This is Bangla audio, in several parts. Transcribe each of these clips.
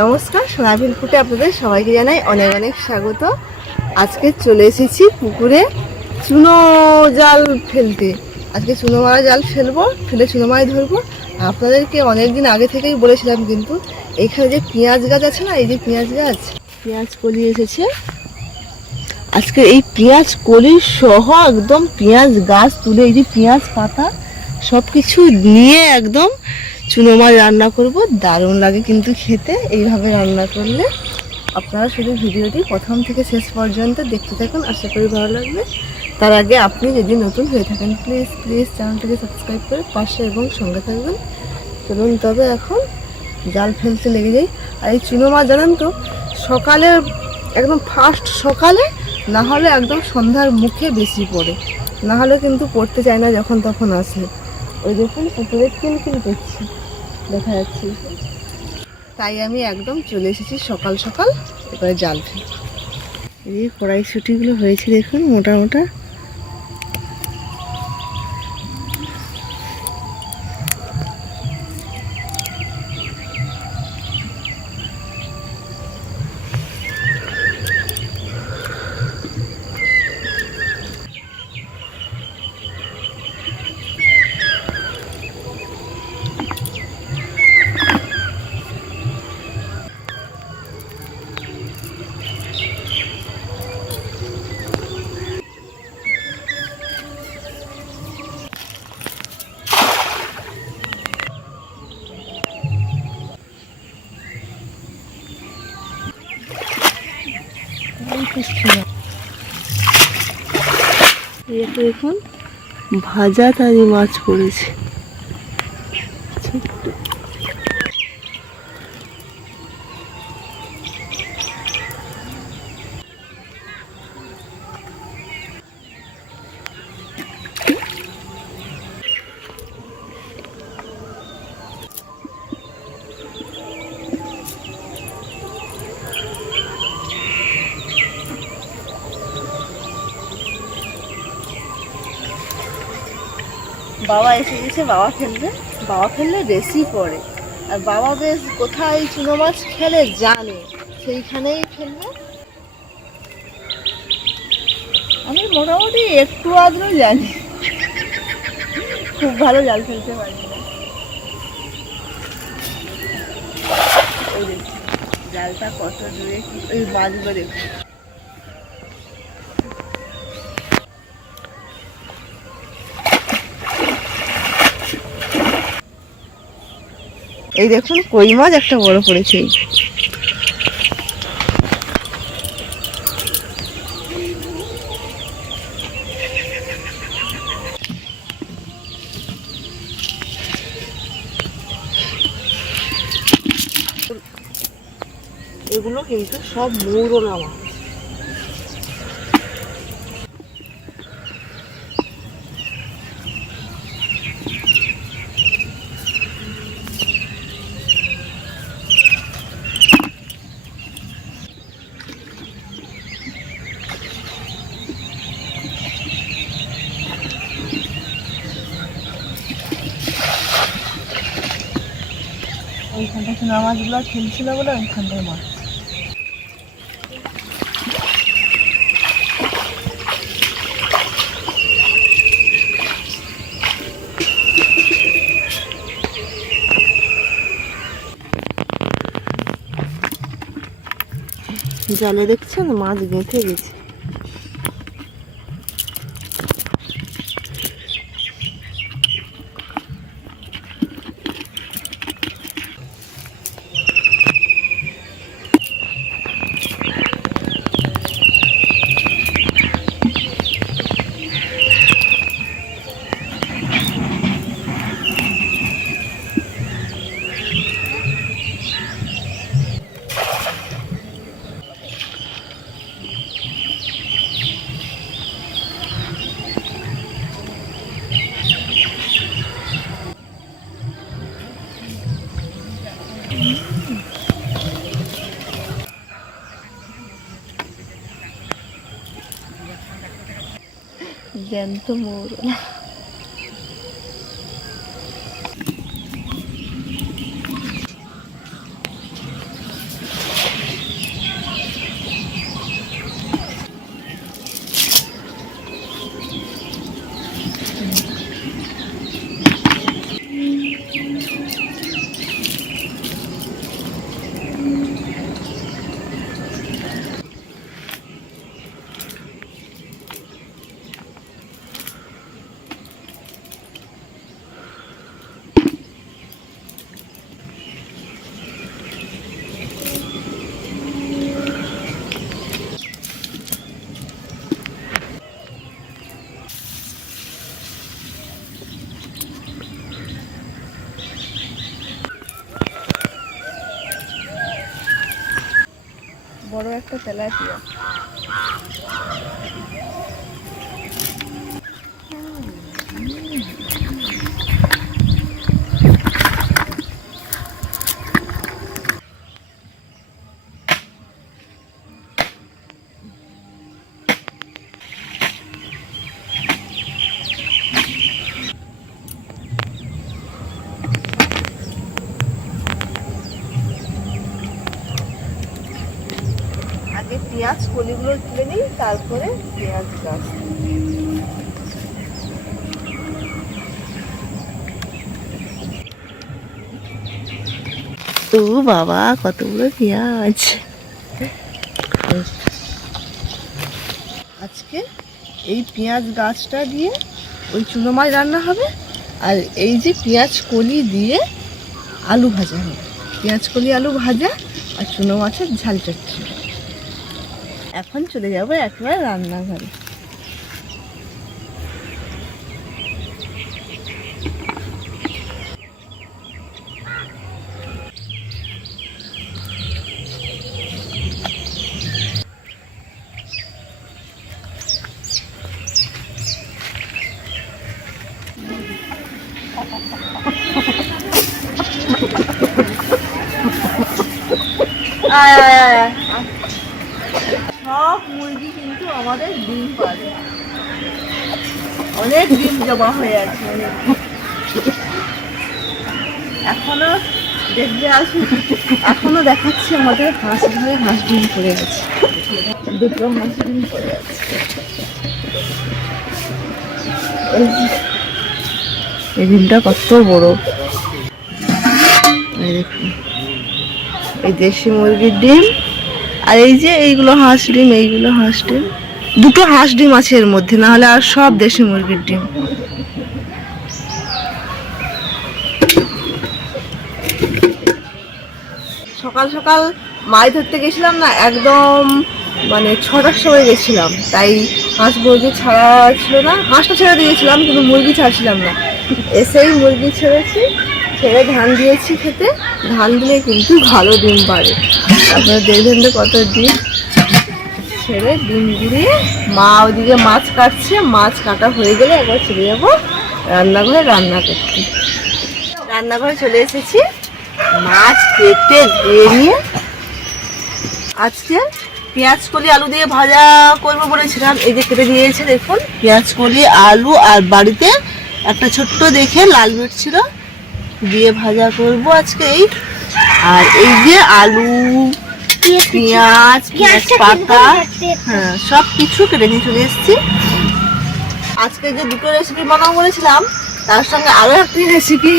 নমস্কার সোনাবিল ফুটে আপনাদের সবাইকে জানাই অনেক অনেক স্বাগত। আজকে চলে এসেছি পুকুরে চুনো জাল ফেলতে। আজকে চুনো মারা জাল ফেলব, ফেলে চুনো মাছ ধরবো। আপনাদেরকে অনেক দিন আগে থেকেই বলেছিলাম কিন্তু এখানে যে পেঁয়াজ গাছ আছে না, এই যে পেঁয়াজ গাছ, পেঁয়াজ কলি এসেছে। আজকে এই পেঁয়াজ কলি সহ একদম পেঁয়াজ গাছ তুলে, এই যে পেঁয়াজ পাতা সব কিছু নিয়ে একদম চুনো মাছ রান্না করব, দারুণ লাগে কিন্তু খেতে। এইভাবে রান্না করলে আপনারা শুধু ভিডিওটি প্রথম থেকে শেষ পর্যন্ত দেখতে থাকুন, আশা করি ভালো লাগবে। তার আগে আপনি যদি নতুন হয়ে থাকেন প্লিজ প্লিজ চ্যানেলটিকে সাবস্ক্রাইব করে পাশে এবং সঙ্গে থাকবেন। চলুন তবে এখন জাল ফেলতে লেগে যাই। আর এই চুনো মাছ জানেন তো, সকালে একদম ফার্স্ট সকালে, না হলে একদম সন্ধ্যার মুখে বেশি পড়ে। না হলে কিন্তু পড়তে চায় না যখন তখন আসে। ওই দেখুন পুকুরে কিল কিল করছি। দেখা যাচ্ছে। তাই আমি একদম চলে এসেছি সকাল সকাল, এবারে জাল ফেলে এই কড়াইশুটিগুলো হয়েছে দেখুন, মোটা মোটা। দেখুন ভাজা তাজি মাছ পড়েছে বাবা এসে গেছে, বাবা ফেলবে বাবা ফেললে বেশি পড়ে। আর বাবা বেশ কোথায় চুনো মাছ খেলে জানে, সেইখানেই ফেলবে আমি মোটামুটি একটু আদ্র জানি। খুব ভালো জাল ফেলতে পারি না। জালটা কত দূরে ওই মাছগুলো দেখুন। এই দেখুন কই মাছ? একটা বড় পড়েছে এগুলো কিন্তু সব মৌরলা মাছ। ওইখানটা চুনা মাছগুলো খেলছিল বলে ওইখানটায় মাছ জালে দেখছেন মাছ গেঁথে গেছে জ্যান্ত মৌরলা বড় একটা তেলাপিয়া আগে পেঁয়াজ কলিগুলো তুলে নিই তারপরে পেঁয়াজ গাছ। ও বাবা কতগুলো পেঁয়াজ। আজকে এই পেঁয়াজ গাছটা দিয়ে ওই চুনো মাছ রান্না হবে আর এই যে পেঁয়াজ কলি দিয়ে আলু ভাজা হবে। পেঁয়াজ কলি আলু ভাজা আর চুনো মাছের ঝাল চচ্চড়ি। এখন চলে যাব একবার রান্নাঘরে আয় আয় আয় আয়। সব মুরগি কিন্তু আমাদের ডিম পারে অনেক ডিম জমা হয়ে আছে। এখনও দেখবে আসুন এখনও দেখাচ্ছি আমাদের হাঁস ঘরে হাঁস ডিম পড়ে গেছে দুটো হাঁস ডিম পড়ে আছে। এই ডিমটা কত বড়। এই দেশি মুরগির ডিম। আর এই যে এইগুলো হাঁস ডিম, এইগুলো হাঁস ডিম। দুটো হাঁস ডিম আছে এর মধ্যে না হলে আর সব দেশি মুরগির ডিম। সকাল সকাল মাছ ধরতে গেছিলাম না, একদম মানে ছটার সময় গেছিলাম। তাই হাঁস মুরগি ছাড়া ছিল না, হাঁসটা ছেড়ে দিয়েছিলাম, কিন্তু মুরগি ছাড়ছিলাম না। এসেই মুরগি ছেড়েছি, ছেড়ে ধান দিয়েছি খেতে। ধান দিলে কিন্তু ভালো ডিম পারে তারপরে দেখবেন কত ডিম। ছেড়ে ডিম দিয়ে মা ওদিকে মাছ কাটছে, মাছ কাটা হয়ে গেলে একবার চলে যাব রান্নাঘরে রান্না করতে। রান্নাঘরে চলে এসেছি। মাছ কেটে দিয়ে নিয়ে আজকে পেঁয়াজ কলি আলু দিয়ে ভাজা করব বলেছিলাম। এই যে কেটে দিয়েছে দেখুন, পেঁয়াজ কলি, আলু আর বাড়িতে একটা ছোট্ট দেখে লাল মিট ছিল, দিয়ে ভাজা করব আজকে এই। আর এই যে আলু পেঁয়াজ পেঁয়াজ পাতা হ্যাঁ সব কিছু কেটে নিয়ে চলে এসেছি। আজকে যে দুটো রেসিপি বানাবো বলেছিলাম তার সঙ্গে আরও একটি রেসিপি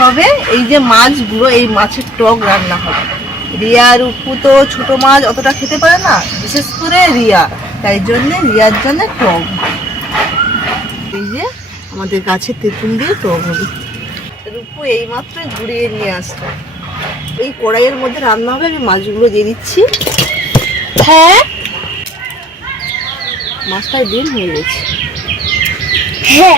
হবে। এই যে মাছগুলো এই মাছের টক রান্না হবে। রিয়ার উপ্পু তো ছোট মাছ অতটা খেতে পারে না বিশেষ করে রিয়া। তাই জন্য রিয়ার জন্য টক। এই যে আমাদের গাছের তেঁতুল দিয়ে টক হবে। রূপু এইমাত্র ঘুরিয়ে নিয়ে আসতো এই কড়াইয়ের মধ্যে রান্না হবে আমি মাছগুলো দিয়ে দিচ্ছি। হ্যাঁ? মাছটায় ডিম হয়ে গেছে। হ্যাঁ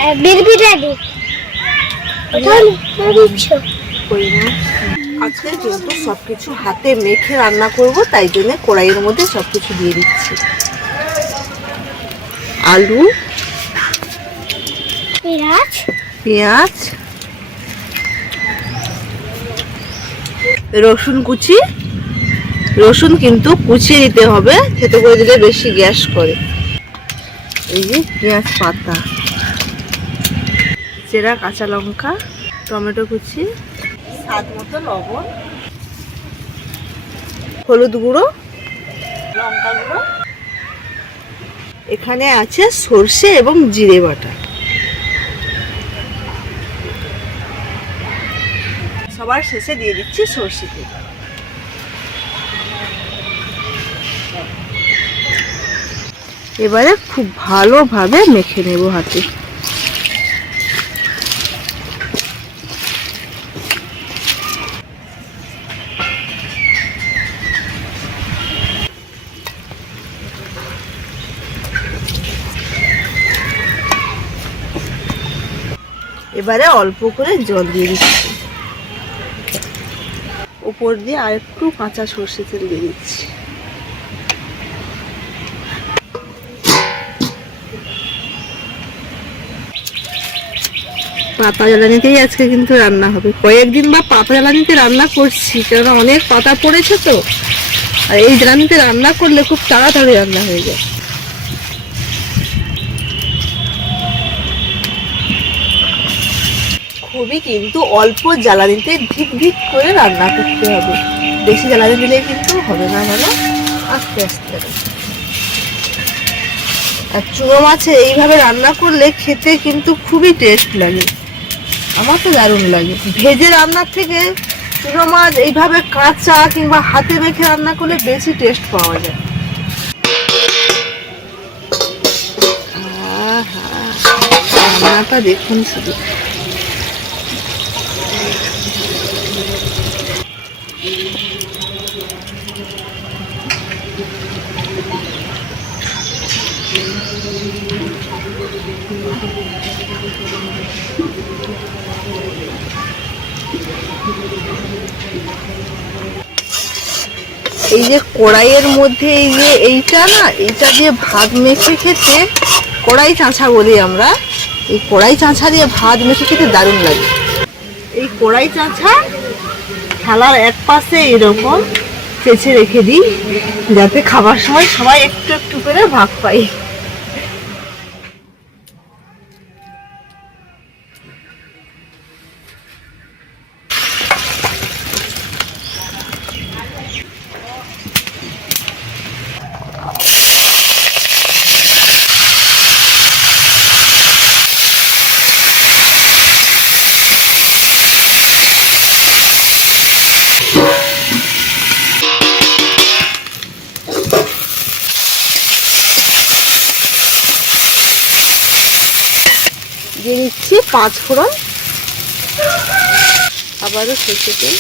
আজকে যেহেতু সব কিছু হাতে মেখে রান্না করব তাই জন্য কড়াইয়ের মধ্যে সব কিছু দিয়ে দিচ্ছি। আলু পেঁয়াজ? পেঁয়াজ রসুন কুচি। রসুন কিন্তু কুচিয়ে দিতে হবে, খেতে করে দিলে বেশি গ্যাস করে। এই যে পেঁয়াজ পাতা, চেরা কাঁচা লঙ্কা, টমেটো কুচি, স্বাদ মতো লবণ, হলুদ গুঁড়ো, লঙ্কা গুঁড়ো। এখানে আছে সর্ষে এবং জিরে বাটা। সবার শেষে দিয়ে দিচ্ছি সর্ষে তেল। এবারে খুব ভালোভাবে মেখে নেব হাতে। এবারে অল্প করে জল দিয়ে দিচ্ছি। ওপর দিয়ে আর একটু কাঁচা সর্ষে তেল দিয়ে দিচ্ছি। পাতা জ্বালানিতেই আজকে কিন্তু রান্না হবে। কয়েকদিন বা পাতা জ্বালানিতে রান্না করছি, কেননা অনেক পাতা পড়েছে তো। আর এই জ্বালানিতে রান্না করলে খুব তাড়াতাড়ি রান্না হয়ে যায়। খুবই কিন্তু অল্প জ্বালানিতে ধিক ধিক করে রান্না করতে হবে। বেশি জ্বালানি দিলে কিন্তু হবে না বলো আস্তে আস্তে আর চুনো মাছে এইভাবে রান্না করলে খেতে কিন্তু খুবই টেস্ট লাগে। আমার তো দারুণ লাগে। ভেজে রান্নার থেকে চুনো মাছ এইভাবে কাঁচা কিংবা হাতে মেখে রান্না করলে বেশি টেস্ট পাওয়া যায়। রান্নাটা দেখুন শুধু। এই যে কড়াইয়ের মধ্যে এই যে এইটা না, এইটা দিয়ে ভাত মেখে খেতে, কড়াই চাঁচা বলি আমরা, এই কড়াই চাঁচা দিয়ে ভাত মেখে খেতে দারুণ লাগে। এই কড়াই চাঁচা থালার এক পাশে এরকম চেঁচে রেখে দিই, যাতে খাবার সময় সবাই একটু একটু করে ভাগ পাই দিয়ে দিচ্ছি পাঁচ ফোড়ন। আবারও সরষে তেল।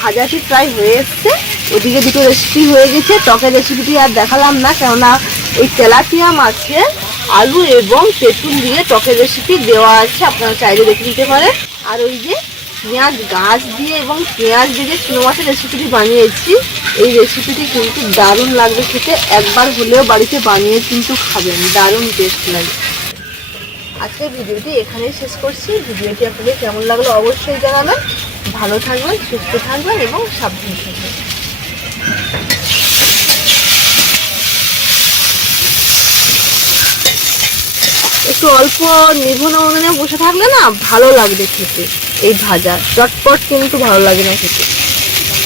ভাজাটি প্রায় হয়ে এসছে। ওদিকে দুটো রেসিপি হয়ে গেছে। টকের রেসিপিটি আর দেখালাম না, কেননা এই তেলাপিয়া মাছে আলু এবং তেঁতুল দিয়ে টকের রেসিপি দেওয়া আছে। আপনারা চাইলে দেখে নিতে পারেন। আর ওই যে পেঁয়াজ, গাছ দিয়ে এবং পেঁয়াজ দিয়ে চুনো মাছের রেসিপিটি বানিয়েছি এই রেসিপিটি কিন্তু দারুণ লাগবে খেতে। একবার হলেও বাড়িতে বানিয়ে কিন্তু খাবেন। দারুণ টেস্ট লাগে। আজকের ভিডিওটি এখানেই শেষ করছি। ভিডিওটি আপনাদের কেমন লাগল অবশ্যই জানাবেন। ভালো থাকবেন, সুস্থ থাকবেন এবং সাবধানে থাকবেন। একটু অল্প নিভন উনুনে বসে থাকলে না ভালো লাগবে খেতে। এই ভাজা। চটপট কিন্তু ভালো লাগে না খেতে।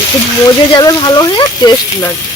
একটু মজে যাবে ভালো হয়ে টেস্ট লাগবে।